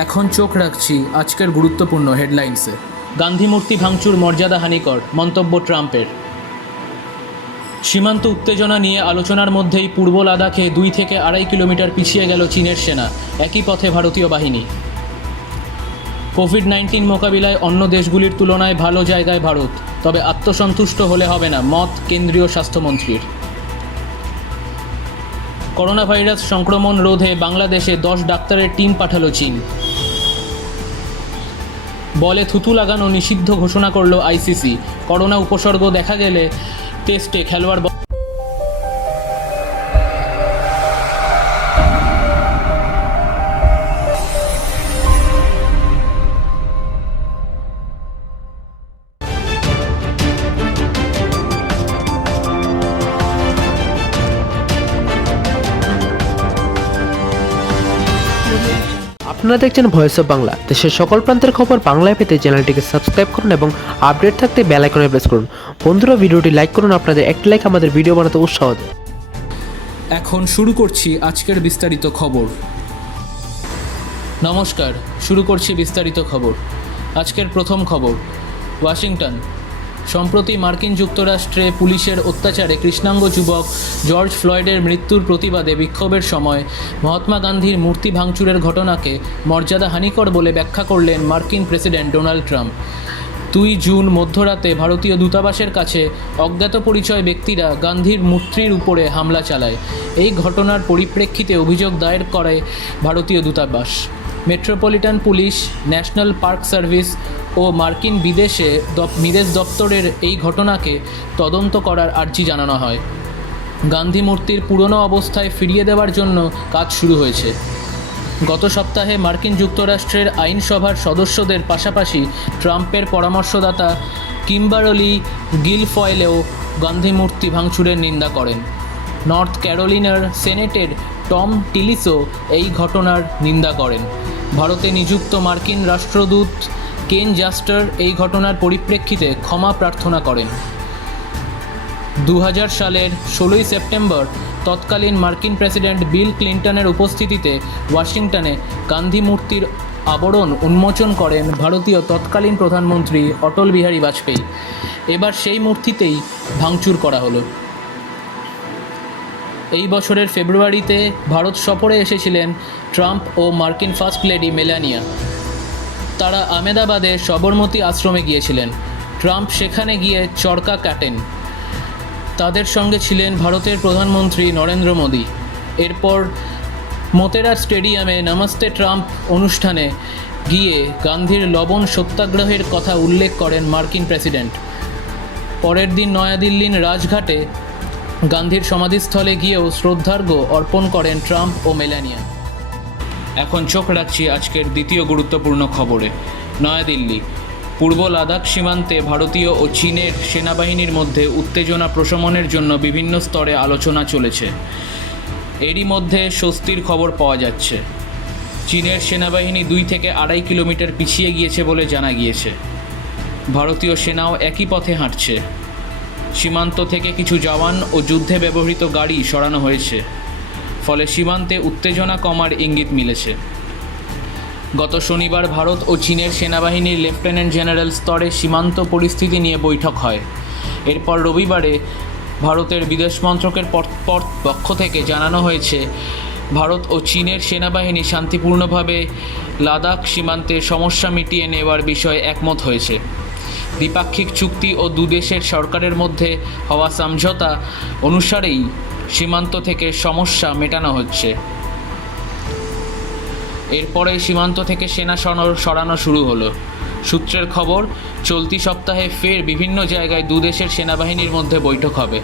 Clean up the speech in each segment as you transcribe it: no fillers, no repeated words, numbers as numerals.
এখন চোখ রাখছি আজকের গুরুত্বপূর্ণ হেডলাইন্সে। গান্ধী মূর্তি ভাঙচুর মর্যাদাহানিকর, মন্তব্য ট্রাম্পের। সীমান্ত উত্তেজনা নিয়ে আলোচনার মধ্যেই পূর্ব লাদাখে 2 থেকে 2.5 কিলোমিটার পিছিয়ে গেল চীনের সেনা, একই পথে ভারতীয় বাহিনী। কোভিড-19 মোকাবিলায় অন্য দেশগুলির তুলনায় ভালো জায়গায় ভারত, তবে আত্মসন্তুষ্ট হলে হবে না, মত কেন্দ্রীয় স্বাস্থ্যমন্ত্রীর। করোনা ভাইরাস সংক্রমণ রোধে বাংলাদেশে 10 ডাক্তারের টিম পাঠালো চীন। বলে থুতু লাগানো নিষিদ্ধ ঘোষণা করল আইসিসি। করোনা উপসর্গ দেখা গেলে টেস্টে খেলোয়াড়। আপনারা দেখছেন ভয়েস অফ বাংলা। দেশের সকল প্রান্তের খবর বাংলায় পেতে চ্যানেলটিকে সাবস্ক্রাইব করুন এবং আপডেট থাকতে বেল আইকনে প্রেস করুন। বন্ধুরা, ভিডিওটি লাইক করুন, আপনাদের একটি লাইক আমাদের ভিডিও বানাতে উৎসাহ দেয়। এখন শুরু করছি আজকের বিস্তারিত খবর। নমস্কার, শুরু করছি বিস্তারিত খবর। আজকের প্রথম খবর। ওয়াশিংটন। সম্প্রতি মার্কিন যুক্তরাষ্ট্রে পুলিশের অত্যাচারে কৃষ্ণাঙ্গ যুবক জর্জ ফ্লয়েডের মৃত্যুর প্রতিবাদে বিক্ষোভের সময় মহাত্মা গান্ধীর মূর্তি ভাঙচুরের ঘটনাকে মর্যাদাহানিকর বলে ব্যাখ্যা করলেন মার্কিন প্রেসিডেন্ট ডোনাল্ড ট্রাম্প। 2 জুন মধ্যরাতে ভারতীয় দূতাবাসের কাছে অজ্ঞাত পরিচয় ব্যক্তিরা গান্ধীর মূর্তির উপরে হামলা চালায়। এই ঘটনার পরিপ্রেক্ষিতে অভিযোগ দায়ের করে ভারতীয় দূতাবাস। Metropolitan police, national park service ও মার্কিন বিদেশ দপ্তরের এই ঘটনাকে তদন্ত করার আর্জি জানানো হয়। গান্ধী মূর্তির পুরনো অবস্থায় ফিরিয়ে দেওয়ার জন্য কাজ শুরু হয়েছে। গত সপ্তাহে মার্কিন যুক্তরাষ্ট্রের আইনসভার সদস্যদের পাশাপাশি ট্রাম্পের পরামর্শদাতা কিম্বারলি গিলফয়েলেও গান্ধী মূর্তি ভাঙচুরের নিন্দা করেন। নর্থ ক্যারোলিনার সেনেটের টম টিলিসও এই ঘটনার নিন্দা করেন। ভারতে নিযুক্ত মার্কিন রাষ্ট্রদূত কেন জাস্টার এই ঘটনার পরিপ্রেক্ষিতে ক্ষমা প্রার্থনা করেন। 2000 সালের 16 সেপ্টেম্বর তৎকালীন মার্কিন প্রেসিডেন্ট বিল ক্লিন্টনের উপস্থিতিতে ওয়াশিংটনে গান্ধী মূর্তির আবরণ উন্মোচন করেন ভারতীয় তৎকালীন প্রধানমন্ত্রী অটল বিহারী বাজপেয়ী। এবার সেই মূর্তিতেই ভাঙচুর করা হলো। এই বছরের ফেব্রুয়ারিতে ভারত সফরে এসেছিলেন ট্রাম্প ও মার্কিন ফার্স্ট লেডি মেলানিয়া। তারা আহমেদাবাদে সবরমতী আশ্রমে গিয়েছিলেন। ট্রাম্প সেখানে গিয়ে চরকা কাটেন। তাদের সঙ্গে ছিলেন ভারতের প্রধানমন্ত্রী নরেন্দ্র মোদী। এরপর মোতেরা স্টেডিয়ামে নমস্তে ট্রাম্প অনুষ্ঠানে গিয়ে গান্ধীর লবণ সত্যাগ্রহের কথা উল্লেখ করেন মার্কিন প্রেসিডেন্ট। পরের দিন নয়াদিল্লির রাজঘাটে গান্ধীর সমাধিস্থলে গিয়েও শ্রদ্ধার্ঘ্য অর্পণ করেন ট্রাম্প ও মেলানিয়া। এখন চোখ রাখছি আজকের দ্বিতীয় গুরুত্বপূর্ণ খবরে। নয়াদিল্লি। পূর্ব লাদাখ সীমান্তে ভারতীয় ও চীনের সেনাবাহিনীর মধ্যে উত্তেজনা প্রশমনের জন্য বিভিন্ন স্তরে আলোচনা চলেছে। এরই মধ্যে স্বস্তির খবর পাওয়া যাচ্ছে। চীনের সেনাবাহিনী 2 থেকে 2.5 কিলোমিটার পিছিয়ে গিয়েছে বলে জানা গিয়েছে। ভারতীয় সেনাও একই পথে হাঁটছে। সীমান্ত থেকে কিছু জওয়ান ও যুদ্ধে ব্যবহৃত গাড়ি সরানো হয়েছে। ফলে সীমান্তে উত্তেজনা কমার ইঙ্গিত মিলেছে। গত শনিবার ভারত ও চীনের সেনাবাহিনীর লেফটেন্যান্ট জেনারেল স্তরে সীমান্ত পরিস্থিতি নিয়ে বৈঠক হয়। এরপর রবিবারে ভারতের বিদেশ মন্ত্রকের পক্ষ থেকে জানানো হয়েছে, ভারত ও চীনের সেনাবাহিনী শান্তিপূর্ণভাবে লাদাখ সীমান্তে সমস্যা মিটিয়ে নেওয়ার বিষয়ে একমত হয়েছে। দ্বিপাক্ষিক চুক্তি ও দুদেশের সরকারের মধ্যে হওয়া সমঝোতা অনুসারেই সীমান্ত থেকে সমস্যা মেটানো হচ্ছে। এরপরেই সীমান্ত থেকে সেনা সরানো শুরু হলো। সূত্রের খবর, চলতি সপ্তাহে ফের বিভিন্ন জায়গায় দুদেশের সেনাবাহিনীর মধ্যে বৈঠক হবে।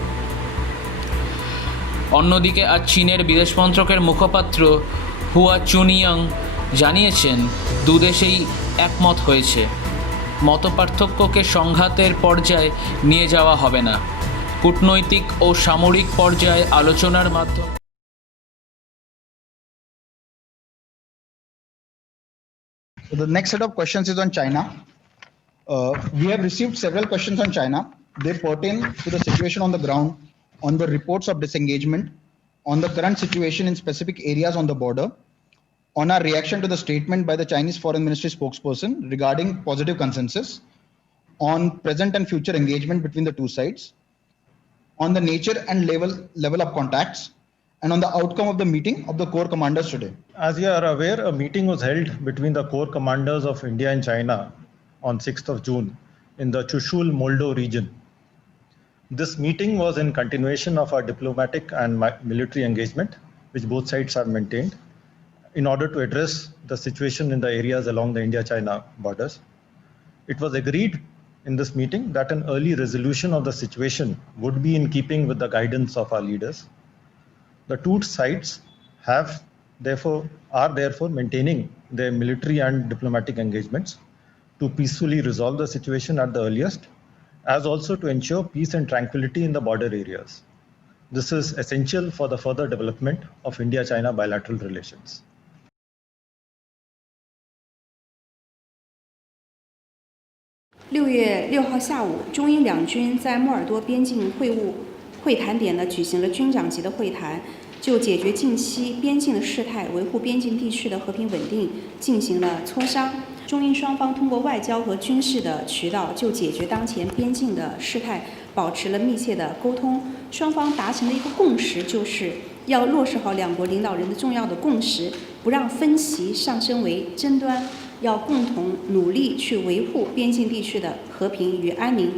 অন্যদিকে আজ চীনের বিদেশ মন্ত্রকের মুখপাত্র হুয়া চুনিয়াং জানিয়েছেন, দুদেশেই একমত হয়েছে। মতপার্থক্যকে সংঘাতের পর্যায়ে নিয়ে যাওয়া হবে না। কূটনৈতিক ও সামরিক পর্যায়ে আলোচনার মাধ্যমে। So the next set of questions is on China. We have received several questions on China. They pertain to the situation on the ground, on the reports of disengagement, on the current situation in specific areas on the border, on our reaction to the statement by the Chinese Foreign Ministry spokesperson regarding positive consensus on present and future engagement between the two sides, on the nature and level of contacts, and on the outcome of the meeting of the Corps commanders today. As you are aware, a meeting was held between the Corps commanders of India and China on 6th of June in the Chushul Moldo region. This meeting was in continuation of our diplomatic and military engagement, which both sides have maintained, in order to address the situation in the areas along the India-China borders. It was agreed in this meeting that an early resolution of the situation would be in keeping with the guidance of our leaders. The two sides are therefore maintaining their military and diplomatic engagements to peacefully resolve the situation at the earliest, as also to ensure peace and tranquility in the border areas. This is essential for the further development of India-China bilateral relations.6月6号下午，中英两军在莫尔多边境会谈点呢举行了军长级的会谈，就解决近期边境的事态、维护边境地区的和平稳定进行了磋商。中英双方通过外交和军事的渠道，就解决当前边境的事态保持了密切的沟通。双方达成了一个共识，就是要落实好两国领导人的重要的共识，不让分歧上升为争端，要共同努力去维护边境地区的和平与安宁，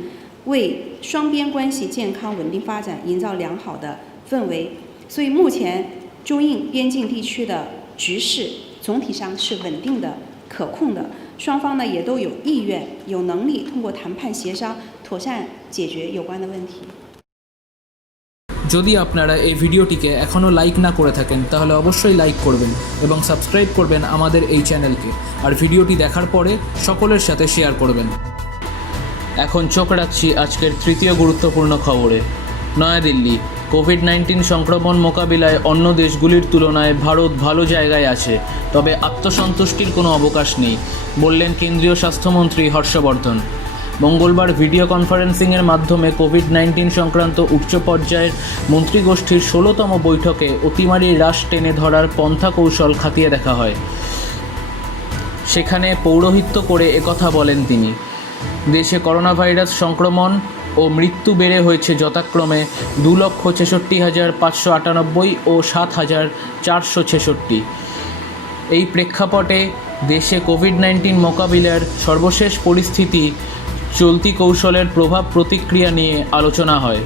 为双边关系健康稳定发展营造良好的氛围。所以目前中印边境地区的局势总体上是稳定的、可控的，双方呢也都有意愿、有能力通过谈判协商妥善解决有关的问题。যদি আপনারা এই ভিডিওটিকে এখনও like না করে থাকেন তাহলে অবশ্যই like করবেন এবং সাবস্ক্রাইব করবেন আমাদের এই চ্যানেলকে, আর ভিডিওটি দেখার পরে সকলের সাথে শেয়ার করবেন। এখন চোখ রাখছি আজকের তৃতীয় গুরুত্বপূর্ণ খবরে। নয়াদিল্লি, কোভিড-19 সংক্রমণ মোকাবিলায় অন্য দেশগুলির তুলনায় ভারত ভালো জায়গায় আছে, তবে আত্মসন্তুষ্টির কোনো অবকাশ নেই, বললেন কেন্দ্রীয় স্বাস্থ্যমন্ত্রী হর্ষবর্ধন। মঙ্গলবার ভিডিও কনফারেন্সিংয়ের মাধ্যমে কোভিড-19 সংক্রান্ত উচ্চ পর্যায়ের মন্ত্রীগোষ্ঠীর 16তম বৈঠকে অতিমারির হ্রাস টেনে ধরার পন্থা কৌশল খতিয়ে দেখা হয়। সেখানে পৌরোহিত্য করে একথা বলেন তিনি। দেশে করোনা ভাইরাস সংক্রমণ ও মৃত্যু বেড়ে হয়েছে যথাক্রমে 2,66,598 ও 7,466। এই প্রেক্ষাপটে দেশে কোভিড-19 মোকাবিলার সর্বশেষ পরিস্থিতি, চলতি কৌশলের প্রভাব প্রতিক্রিয়া নিয়ে আলোচনা হয়।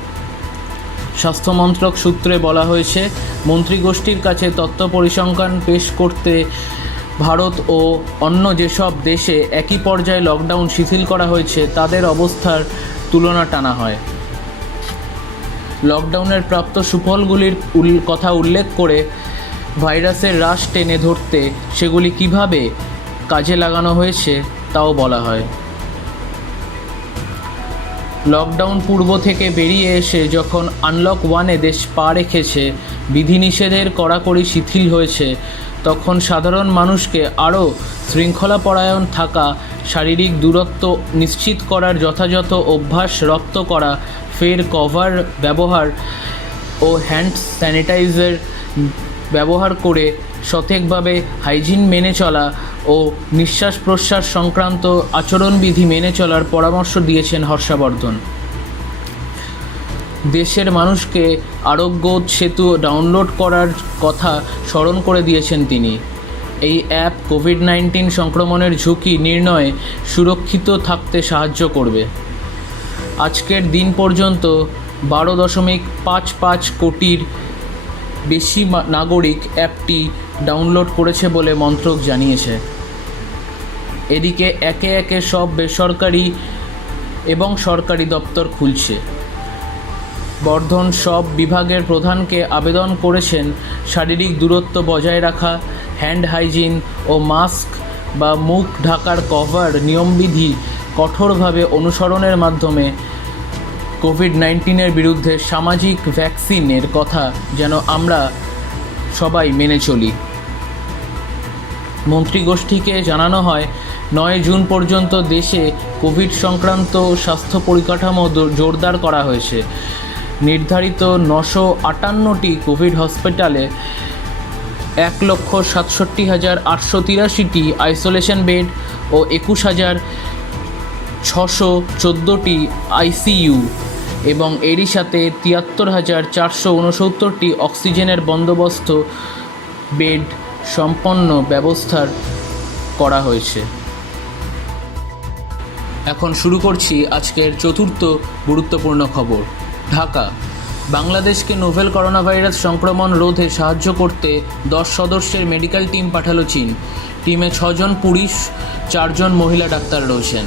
স্বাস্থ্যমন্ত্রক সূত্রে বলা হয়েছে, মন্ত্রীগোষ্ঠীর কাছে তথ্য পরিসংখ্যান পেশ করতে ভারত ও অন্য যেসব দেশে একই পর্যায়ে লকডাউন শিথিল করা হয়েছে তাদের অবস্থার তুলনা টানা হয়। লকডাউনের প্রাপ্ত সুফলগুলির কথা উল্লেখ করে ভাইরাসের হ্রাস টেনে ধরতে সেগুলি কিভাবে কাজে লাগানো হয়েছে তাও বলা হয়। লকডাউন পূর্ব থেকে বেরিয়ে এসে যখন আনলক 1-এ দেশ পা রেখেছে, বিধিনিষেধের কড়াকড়ি শিথিল হয়েছে, তখন সাধারণ মানুষকে আরও শৃঙ্খলাপরায়ণ থাকা, শারীরিক দূরত্ব নিশ্চিত করার যথাযথ অভ্যাস রপ্ত করা, ফের কভার ব্যবহার ও হ্যান্ড স্যানিটাইজার ব্যবহার করে সঠিকভাবে হাইজিন মেনে চলা ও নিঃশ্বাস প্রশ্বাস সংক্রান্ত আচরণবিধি মেনে চলার পরামর্শ দিয়েছেন হর্ষবর্ধন। দেশের মানুষকে আরোগ্য সেতু ডাউনলোড করার কথা স্মরণ করে দিয়েছেন তিনি। এই অ্যাপ কোভিড-19 সংক্রমণের ঝুঁকি নির্ণয়ে সুরক্ষিত থাকতে সাহায্য করবে। আজকের দিন পর্যন্ত 12.55 কোটির বেশি নাগরিক অ্যাপটি ডাউনলোড করেছে বলে মন্ত্রক জানিয়েছে। এদিকে একে একে সব বেসরকারি এবং সরকারি দপ্তর খুলছে। বর্ধন সব বিভাগের প্রধানকে আবেদন করেছেন শারীরিক দূরত্ব বজায় রাখা, হ্যান্ড হাইজিন ও মাস্ক বা মুখ ঢাকার কভার নিয়মবিধি কঠোরভাবে অনুসরণের মাধ্যমে কোভিড-19-এর বিরুদ্ধে সামাজিক ভ্যাকসিনের কথা যেন আমরা সবাই মেনে চলি। মন্ত্রীগোষ্ঠীকে জানানো হয়, 9 জুন পর্যন্ত দেশে কোভিড সংক্রান্ত স্বাস্থ্য পরিকাঠামো জোরদার করা হয়েছে। নির্ধারিত 958টি কোভিড হসপিটালে 1,67,883টি আইসোলেশন বেড ও 21,614টি আইসিইউ এবং এরই সাথে 73,469টি অক্সিজেনের বন্দোবস্ত বেড সম্পন্ন ব্যবস্থার করা হয়েছে। এখন শুরু করছি আজকের চতুর্থ গুরুত্বপূর্ণ খবর। ঢাকা। বাংলাদেশকে নোভেল করোনা ভাইরাস সংক্রমণ রোধে সাহায্য করতে 10 সদস্যের মেডিকেল টিম পাঠালো চীন। টিমে 6 জন পুরুষ, 4 জন মহিলা ডাক্তার রয়েছেন।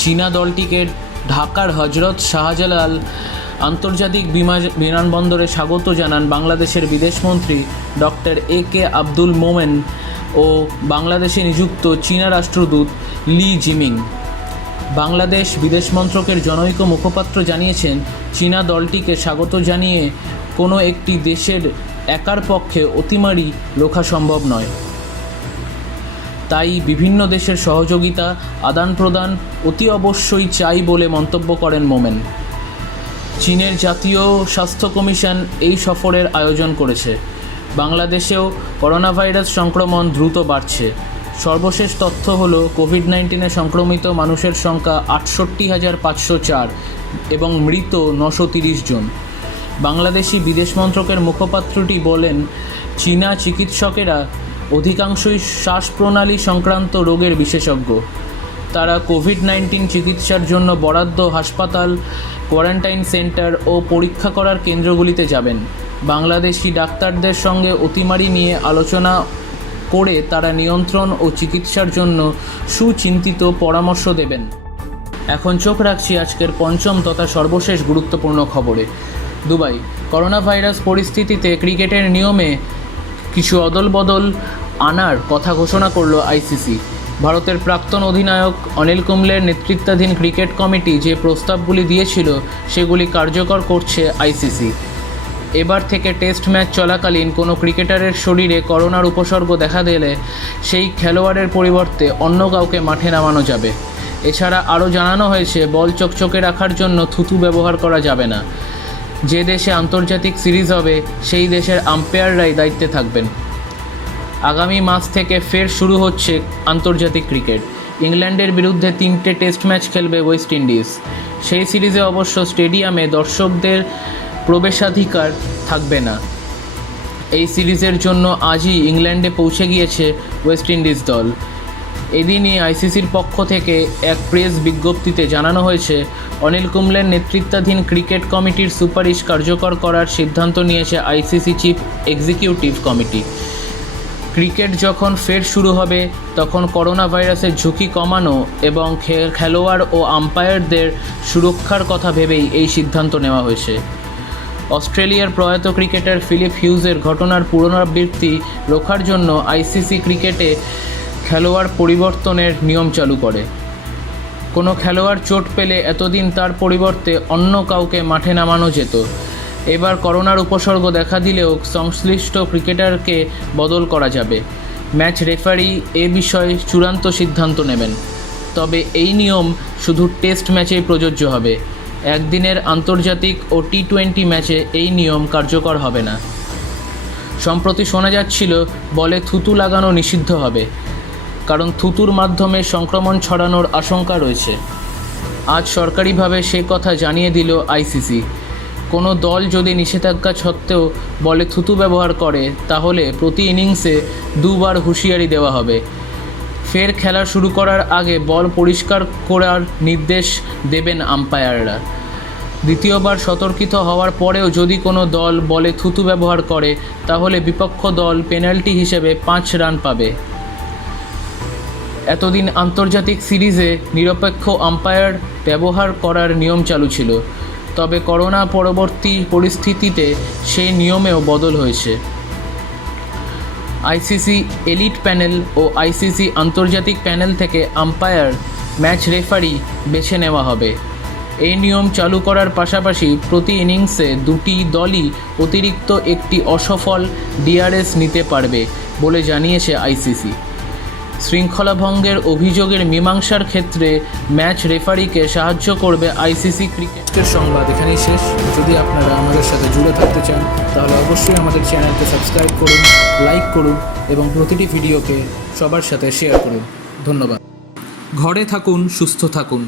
চীনা দলটিকে ঢাকার হজরত শাহজালাল আন্তর্জাতিক বিমানবন্দরে স্বাগত জানান বাংলাদেশের বিদেশমন্ত্রী ডক্টর এ.কে. আব্দুল মোমেন ও বাংলাদেশে নিযুক্ত চীনা রাষ্ট্রদূত লি জিমিং। বাংলাদেশ বিদেশ মন্ত্রকের জনৈক মুখপাত্র জানিয়েছেন, চীনা দলটিকে স্বাগত জানিয়ে কোনো একটি দেশের একার পক্ষে অতিমারি রোখা সম্ভব নয়। তাই বিভিন্ন দেশের সহযোগিতা আদান প্রদান অতি অবশ্যই চাই বলে মন্তব্য করেন মোমেন। চীনের জাতীয় স্বাস্থ্য কমিশন এই সফরের আয়োজন করেছে। বাংলাদেশেও করোনা ভাইরাস সংক্রমণ দ্রুত বাড়ছে। সর্বশেষ তথ্য হলো কোভিড-19 সংক্রমিত মানুষের সংখ্যা 68,504 এবং মৃত 930 জন। বাংলাদেশি বিদেশ মন্ত্রকের মুখপাত্রটি বলেন, চীনা চিকিৎসকেরা অধিকাংশই শ্বাসপ্রণালী সংক্রান্ত রোগের বিশেষজ্ঞ। তারা কোভিড-19 চিকিৎসার জন্য বরাদ্দ হাসপাতাল, কোয়ারেন্টাইন সেন্টার ও পরীক্ষা করার কেন্দ্রগুলিতে যাবেন। বাংলাদেশি ডাক্তারদের সঙ্গে অতিমারি নিয়ে আলোচনা করে তারা নিয়ন্ত্রণ ও চিকিৎসার জন্য সুচিন্তিত পরামর্শ দেবেন। এখন চোখ রাখছি আজকের পঞ্চম তথা সর্বশেষ গুরুত্বপূর্ণ খবরে। দুবাই। করোনা ভাইরাস পরিস্থিতিতে ক্রিকেটের নিয়মে কিছু অদলবদল আনার কথা ঘোষণা করল আইসিসি। ভারতের প্রাক্তন অধিনায়ক অনিল কুম্বলের নেতৃত্বাধীন ক্রিকেট কমিটি যে প্রস্তাবগুলি দিয়েছিল সেগুলি কার্যকর করছে আইসিসি। এবার থেকে টেস্ট ম্যাচ চলাকালীন কোনো ক্রিকেটারের শরীরে করোনার উপসর্গ দেখা দিলে সেই খেলোয়াড়ের পরিবর্তে অন্য কাউকে মাঠে নামানো যাবে। এছাড়া আরও জানানো হয়েছে, বল চকচকে রাখার জন্য থুতু ব্যবহার করা যাবে না। যে দেশে আন্তর্জাতিক সিরিজ হবে সেই দেশের আম্পায়াররাই দায়িত্বে থাকবেন। আগামী মাস থেকে ফের শুরু হচ্ছে আন্তর্জাতিক ক্রিকেট। ইংল্যান্ডের বিরুদ্ধে 3টে টেস্ট ম্যাচ খেলবে ওয়েস্ট ইন্ডিজ। সেই সিরিজে অবশ্য স্টেডিয়ামে দর্শকদের প্রবেশাধিকার থাকবে না। এই সিরিজের জন্য আজই ইংল্যান্ডে পৌঁছে গিয়েছে ওয়েস্ট ইন্ডিজ দল। এদিনই আইসিসির পক্ষ থেকে এক প্রেস বিজ্ঞপ্তিতে জানানো হয়েছে, অনিল কুম্বলের নেতৃত্বাধীন ক্রিকেট কমিটির সুপারিশ কার্যকর করার সিদ্ধান্ত নিয়েছে ICC chief executive committee. Cricket যখন ফের শুরু হবে তখন করোনা ভাইরাসের ঝুঁকি কমানো এবং খেলোয়াড় ও আম্পায়ারদের সুরক্ষার কথা ভেবেই এই সিদ্ধান্ত নেওয়া হয়েছে। অস্ট্রেলিয়ার প্রয়াত ক্রিকেটার ফিলিপ হিউজের ঘটনার পুনরাবৃত্তি রোখার জন্য আইসিসি ক্রিকেটে খেলোয়াড় পরিবর্তনের নিয়ম চালু করে। কোনো খেলোয়াড় চোট পেলে এতদিন তার পরিবর্তে অন্য কাউকে মাঠে নামানো যেত। এবার করোনার উপসর্গ দেখা দিলেও সংশ্লিষ্ট ক্রিকেটারকে বদল করা যাবে। ম্যাচ রেফারি এ বিষয়ে চূড়ান্ত সিদ্ধান্ত নেবেন। তবে এই নিয়ম শুধু টেস্ট ম্যাচেই প্রযোজ্য হবে। একদিনের আন্তর্জাতিক ও টি-20 ম্যাচে এই নিয়ম কার্যকর হবে না। সম্প্রতি শোনা যাচ্ছিল বলে থুতু লাগানো নিষিদ্ধ হবে, কারণ থুতুর মাধ্যমে সংক্রমণ ছড়ানোর আশঙ্কা রয়েছে। আজ সরকারিভাবে সে কথা জানিয়ে দিল আইসিসি। কোনো দল যদি নিষেধাজ্ঞা সত্ত্বেও বলে থুতু ব্যবহার করে তাহলে প্রতি ইনিংসে 2 বার হুঁশিয়ারি দেওয়া হবে। ফের খেলা শুরু করার আগে বল পরিষ্কার করার নির্দেশ দেবেন আম্পায়াররা। দ্বিতীয়বার সতর্কিত হওয়ার পরেও যদি কোনো দল বলে থুতু ব্যবহার করে তাহলে বিপক্ষ দল পেনাল্টি হিসেবে 5 রান পাবে। এতদিন আন্তর্জাতিক সিরিজে নিরপেক্ষ আম্পায়ার ব্যবহার করার নিয়ম চালু ছিল, তবে করোনা পরবর্তী পরিস্থিতিতে সেই নিয়মেও বদল হয়েছে। আইসিসি এলিট প্যানেল ও আইসিসি আন্তর্জাতিক প্যানেল থেকে আম্পায়ার, ম্যাচ রেফারি বেছে নেওয়া হবে। এই নিয়ম চালু করার পাশাপাশি প্রতি ইনিংসে 2টি দলই অতিরিক্ত একটি অসফল ডিআরএস নিতে পারবে বলে জানিয়েছে আইসিসি। শৃঙ্খলা ভঙ্গের অভিযোগের মীমাংসার ক্ষেত্রে ম্যাচ রেফারিকে সাহায্য করবে আইসিসি ক্রিকেটের সংবাদ এখানেই শেষ। যদি আপনারা আমাদের সাথে জুড়ে থাকতে চান তাহলে অবশ্যই আমাদের চ্যানেলকে সাবস্ক্রাইব করুন, লাইক করুন এবং প্রতিটি ভিডিওকে সবার সাথে শেয়ার করুন। ধন্যবাদ। ঘরে থাকুন, সুস্থ থাকুন।